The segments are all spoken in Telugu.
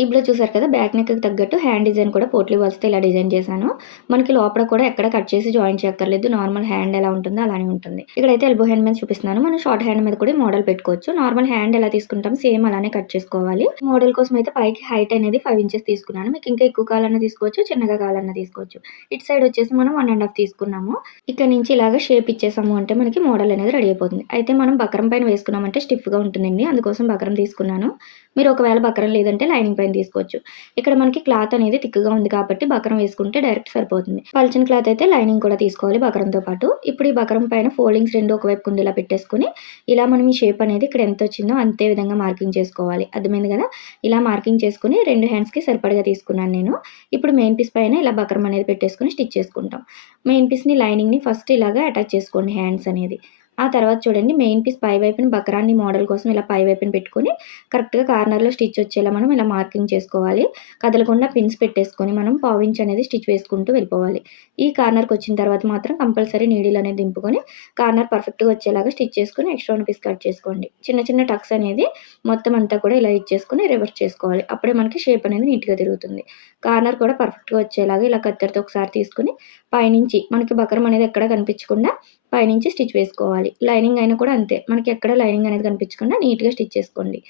ఈ బ్లౌజ్ చూసారు కదా బ్యాక్ నెక్కి తగ్గట్టు హ్యాండ్ డిజైన్ కూడా పోట్లీ వస్తే ఇలా డిజైన్ చేశాను. మనకి లోపల కూడా ఎక్కడ కట్ చేసి జాయిన్ చేయక్కర్లేదు. నార్మల్ హ్యాండ్ ఎలా ఉంటుందో అలానే ఉంటుంది. ఇక్కడైతే ఎల్బో హ్యాండ్ మీద చూపిస్తున్నాను. మనం షార్ట్ హ్యాండ్ మీద కూడా మోడల్ పెట్టుకోవచ్చు. నార్మల్ హ్యాండ్ ఎలా తీసుకుంటాం సేమ్ అలానే కట్ చేసుకోవాలి. మోడల్ కోసం అయితే పైకి హైట్ అనేది ఫైవ్ ఇంచెస్ తీసుకున్నాను. మీకు ఇంకా ఎక్కువ కాలన్నా తీసుకోవచ్చు చిన్నగా కాలన్నా తీసుకోవచ్చు. ఇటు సైడ్ వచ్చేసి మనం వన్ అండ్ హాఫ్ తీసుకున్నాము. ఇక్కడ నుంచి ఇలాగ షేప్ ఇచ్చేసాము అంటే మనకి మోడల్ అనేది రెడీ అయిపోతుంది. అయితే మనం బకరం పైన వేసుకున్నామంటే స్టిఫ్గా ఉంటుందండి. అందుకోసం బకరం తీసుకున్నాను. మీరు ఒకవేళ బకరం లేదంటే లైనింగ్ పైన తీసుకోవచ్చు. ఇక్కడ మనకి క్లాత్ అనేది తిక్కుగా ఉంది కాబట్టి బకరం వేసుకుంటే డైరెక్ట్ సరిపోతుంది. పల్చిన క్లాత్ అయితే లైనింగ్ కూడా తీసుకోవాలి బకరంతో పాటు. ఇప్పుడు ఈ బకరం పైన ఫోల్డింగ్స్ రెండు ఒకవైపు కుండీలా పెట్టేసుకుని ఇలా మనం ఈ షేప్ అనేది ఇక్కడ ఎంత వచ్చిందో అంతే విధంగా మార్కింగ్ చేసుకోవాలి. అర్థమైంది కదా? ఇలా మార్కింగ్ చేసుకుని రెండు హ్యాండ్స్కి సరిపడగా తీసుకున్నాను నేను. ఇప్పుడు మెయిన్ పీస్ పైన ఇలా బకరం అనేది పెట్టేసుకుని స్టిచ్ చేసుకుంటాం. మెయిన్ పీస్ని లైనింగ్ని ఫస్ట్ ఇలాగా అటాచ్ చేసుకోండి హ్యాండ్స్ అనేది. ఆ తర్వాత చూడండి మెయిన్ పీస్ పై వైపున బకరాన్ని మోడల్ కోసం ఇలా పై వైపున పెట్టుకొని కరెక్ట్గా కార్నర్లో స్టిచ్ వచ్చేలా మనం ఇలా మార్కింగ్ చేసుకోవాలి. కదలకుండా పిన్స్ పెట్టేసుకొని మనం పావించ్ అనేది స్టిచ్ వేసుకుంటూ వెళ్ళిపోవాలి. ఈ కార్నర్కి వచ్చిన తర్వాత మాత్రం కంపల్సరీ నీడిల్ అనేది దింపుకొని కార్నర్ పర్ఫెక్ట్గా వచ్చేలాగా స్టిచ్ చేసుకొని ఎక్స్ట్రా పీస్ కట్ చేసుకోండి. చిన్న చిన్న టక్స్ అనేది మొత్తం అంతా కూడా ఇలా ఇచ్చేసుకొని రివర్స్ చేసుకోవాలి. అప్పుడే మనకి షేప్ అనేది నీట్గా తిరుగుతుంది. కార్నర్ కూడా పర్ఫెక్ట్గా వచ్చేలాగా ఇలా కత్తెరతో ఒకసారి తీసుకుని పైనుంచి మనకి బకరం అనేది ఎక్కడ కనిపించకుండా పైనుంచి స్టిచ్ వేసుకోవాలి. లైనింగ్ అయినా కూడా అంతే. మనకి ఎక్కడ లైనింగ్ అనేది కనిపించకుండా నీట్గా స్టిచ్ చేసుకోండి.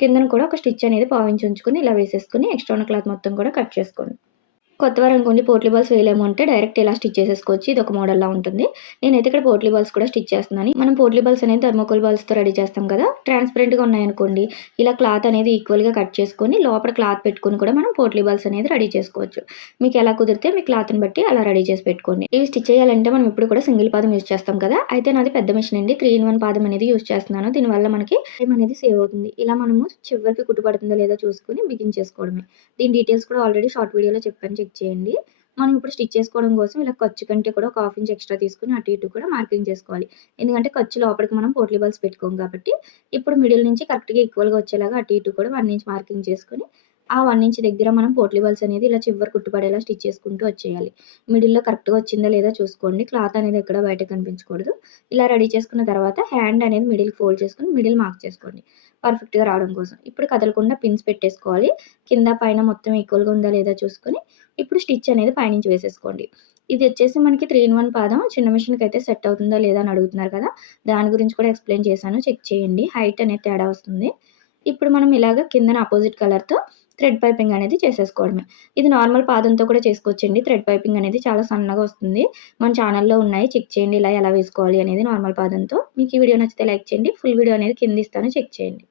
కిందన కూడా ఒక స్టిచ్ అనేది పావించి ఉంచుకుని ఇలా వేసేసుకుని ఎక్స్ట్రా ఉన్న క్లాత్ మొత్తం కూడా కట్ చేసుకోండి. కొత్త వారు అనుకోండి పోట్లీ బాల్స్ వేయలేము అంటే డైరెక్ట్ ఇలా స్టిచ్ చేసేసుకోవచ్చు. ఇది ఒక మోడల్లా ఉంటుంది. నేనైతే ఇక్కడ పోట్లీ బాల్స్ కూడా స్టిచ్ చేస్తున్నాను. మనం పోట్లీ బాల్స్ అనేది థర్మోకోల్ బాల్స్తో రెడీ చేస్తాం కదా. ట్రాన్స్పరెంట్గా ఉన్నాయనుకోండి ఇలా క్లాత్ అనేది ఈక్వల్గా కట్ చేసుకొని లోపల క్లాత్ పెట్టుకొని కూడా మనం పోట్లీ బాల్స్ అనేది రెడీ చేసుకోవచ్చు. మీకు ఎలా కుదిరితే మీ క్లాత్ని బట్టి అలా రెడీ చేసి పెట్టుకోండి. ఇవి స్టిచ్ చేయాలంటే మనం ఇప్పుడు కూడా సింగిల్ పాదం యూస్ చేస్తాం కదా. అయితే నాది పెద్ద మిషన్ అండి. త్రీ ఇన్ వన్ పాదం అనేది యూజ్ చేస్తున్నాను. దీనివల్ల మనకి టైం అనేది సేవ్ అవుతుంది. ఇలా మనము చివరికి కుట్టుపడుతుందో లేదో చూసుకొని బిగించేసుకోవడమే దీని డీటెయిల్స్ కూడా ఆల్రెడీ షార్ట్ వీడియోలో చెప్పాను. చెక్ చేయండి. మనం ఇప్పుడు స్టిచ్ చేసుకోవడం కోసం ఇలా ఖర్చు కంటే కూడా ఒక హాఫ్ ఇంచ్ ఎక్స్ట్రా తీసుకుని అటు ఇటు కూడా మార్కింగ్ చేసుకోవాలి. ఎందుకంటే ఖర్చు లోపలికి మనం పోట్లీ బాల్స్ పెట్టుకోం కాబట్టి ఇప్పుడు మిడిల్ నుంచి కరెక్ట్గా ఈక్వల్గా వచ్చేలాగా అటు ఇటు కూడా వన్ ఇంచ్ మార్కింగ్ చేసుకుని ఆ వన్ ఇంచ్ దగ్గర మనం పోట్లీ బాల్స్ అనేది ఇలా చివరి కుట్టుపడేలా స్టిచ్ చేసుకుంటూ వచ్చేయాలి. మిడిల్లో కరెక్ట్గా వచ్చిందా లేదా చూసుకోండి. క్లాత్ అనేది ఎక్కడ బయట కనిపించకూడదు. ఇలా రెడీ చేసుకున్న తర్వాత హ్యాండ్ అనేది మిడిల్ ఫోల్డ్ చేసుకుని మిడిల్ మార్క్ చేసుకోండి. పర్ఫెక్ట్గా రావడం కోసం. ఇప్పుడు కదలకుండా పిన్స్ పెట్టేసుకోవాలి. కింద పైన మొత్తం ఈక్వల్గా ఉందా లేదా చూసుకొని ఇప్పుడు స్టిచ్ అనేది పైనుంచి వేసేసుకోండి. ఇది వచ్చేసి మనకి త్రీ ఇన్ వన్ పాదం. చిన్న మిషన్కి అయితే సెట్ అవుతుందా లేదా అని అడుగుతున్నారు కదా? దాని గురించి కూడా ఎక్స్ప్లెయిన్ చేశాను. చెక్ చేయండి. హైట్ అనేది తేడా వస్తుంది. ఇప్పుడు మనం ఇలాగ కిందన ఆపోజిట్ కలర్తో థ్రెడ్ పైపింగ్ అనేది చేసేసుకోవడమే. ఇది నార్మల్ పాదంతో కూడా చేసుకోవచ్చండి. థ్రెడ్ పైపింగ్ అనేది చాలా సన్నగా వస్తుంది. మన ఛానల్లో ఉన్నాయి. చెక్ చేయండి. ఇలా ఎలా వేసుకోవాలి అనేది నార్మల్ పాదంతో. మీకు ఈ వీడియో నచ్చితే లైక్ చేయండి. ఫుల్ వీడియో అనేది కింద ఇస్తాను. చెక్ చేయండి.